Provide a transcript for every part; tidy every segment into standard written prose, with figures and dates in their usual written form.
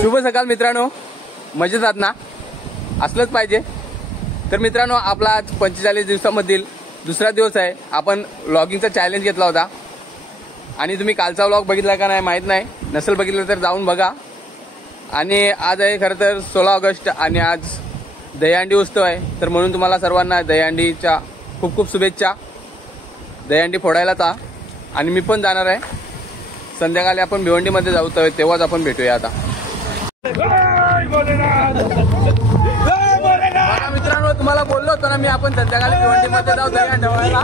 शुभ सकाळ मित्रांनो, मजेत आहात ना? असलंच पाहिजे. तर मित्रांनो, आपला आज 45 दिवसामधील दुसरा दिवस आहे. आपण व्लॉगिंगचा चॅलेंज घेतला होता आणि तुम्ही कालचा व्लॉग बघितला का नाही माहीत नाही. नसेल बघितलं तर जाऊन बघा. आणि आज आहे खरं तर 16 ऑगस्ट आणि आज दहीहंडी उत्सव आहे. तर म्हणून तुम्हाला सर्वांना दहीहंडीच्या खूप खूप शुभेच्छा. दहीहंडी फोडायलाच आ आणि मी पण जाणार आहे. संध्याकाळी आपण भिवंडीमध्ये जाऊ, तेव्हाच आपण भेटूया. आता मित्रांनो, तुम्हाला बोललो होतो ना मी, आपण संध्याकाळी भिवंडीमध्ये जाऊ दहीहंडी फोडायला.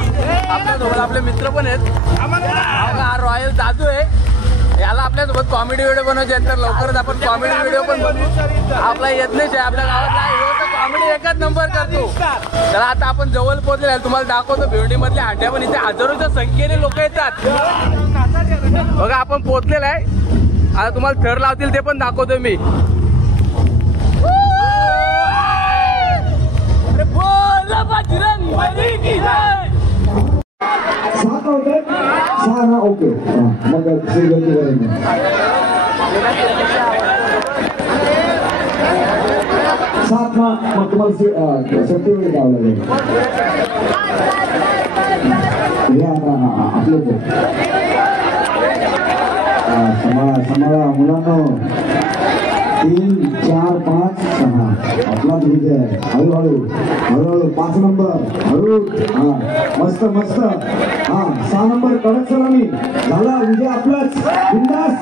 आपल्यासोबत आपले मित्र पण आहेत. हा रॉयल दादू आहे. याला आपल्यासोबत कॉमेडी व्हिडिओ बनवायचे आहेत, तर लवकरच आपण कॉमेडी व्हिडिओ पण बनवू. आपला यत्नेश आहे आपल्या गावात कॉमेडी एकच नंबर करतो. तर आता आपण जवळ पोहोचले, तुम्हाला दाखवतो भिवंडीमधल्या हांड्या. पण इथे हजारोच्या संख्येने लोक येतात. बघा आपण पोहोचलेलं आहे. आता तुम्हाला थर लावतील ते पण दाखवतो मी. ओके मग सात मग तुम्हाला सेफ्टी वेळ द्यावं लागेल. सांभाळा मुलांना. 3, 4, 5, 6 आपला विजय. हळूहळू हळूहळू 5 नंबर हळू. हा मस्त मस्त. हा 6 नंबर कडक सलामी झाला. विजय आपलाच. बिंदास.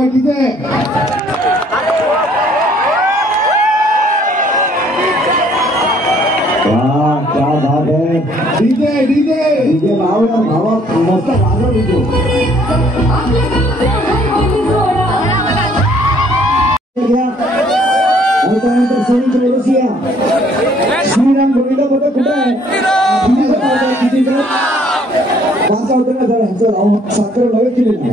किती क्या बात है. डीजे डीजे डीजे लाव यार भावा. मस्त वाजव डीजे. त्यानंतर सोनी चौरसिया श्रीराम गोविंद पदक कुठे आहे? वाचा होते ना जरा ह्यांचं राहून साखर लगेच केली ना.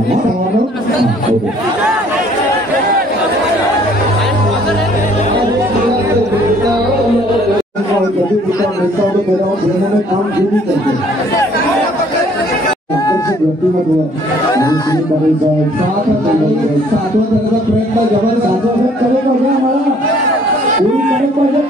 काम घेऊन करते. व्यक्तिमत्व सातवा करण्याचा प्रयत्न जबरदस्त करेल आम्हाला. पूरी करेल पाहिजे.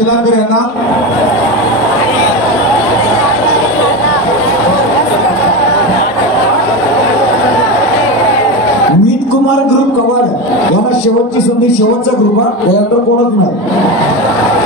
शेलारकर यांना मीत कुमार ग्रुप कवाड यांना शेवटची संधी शेवटचा ग्रुप त्यानंतर कोणच नाही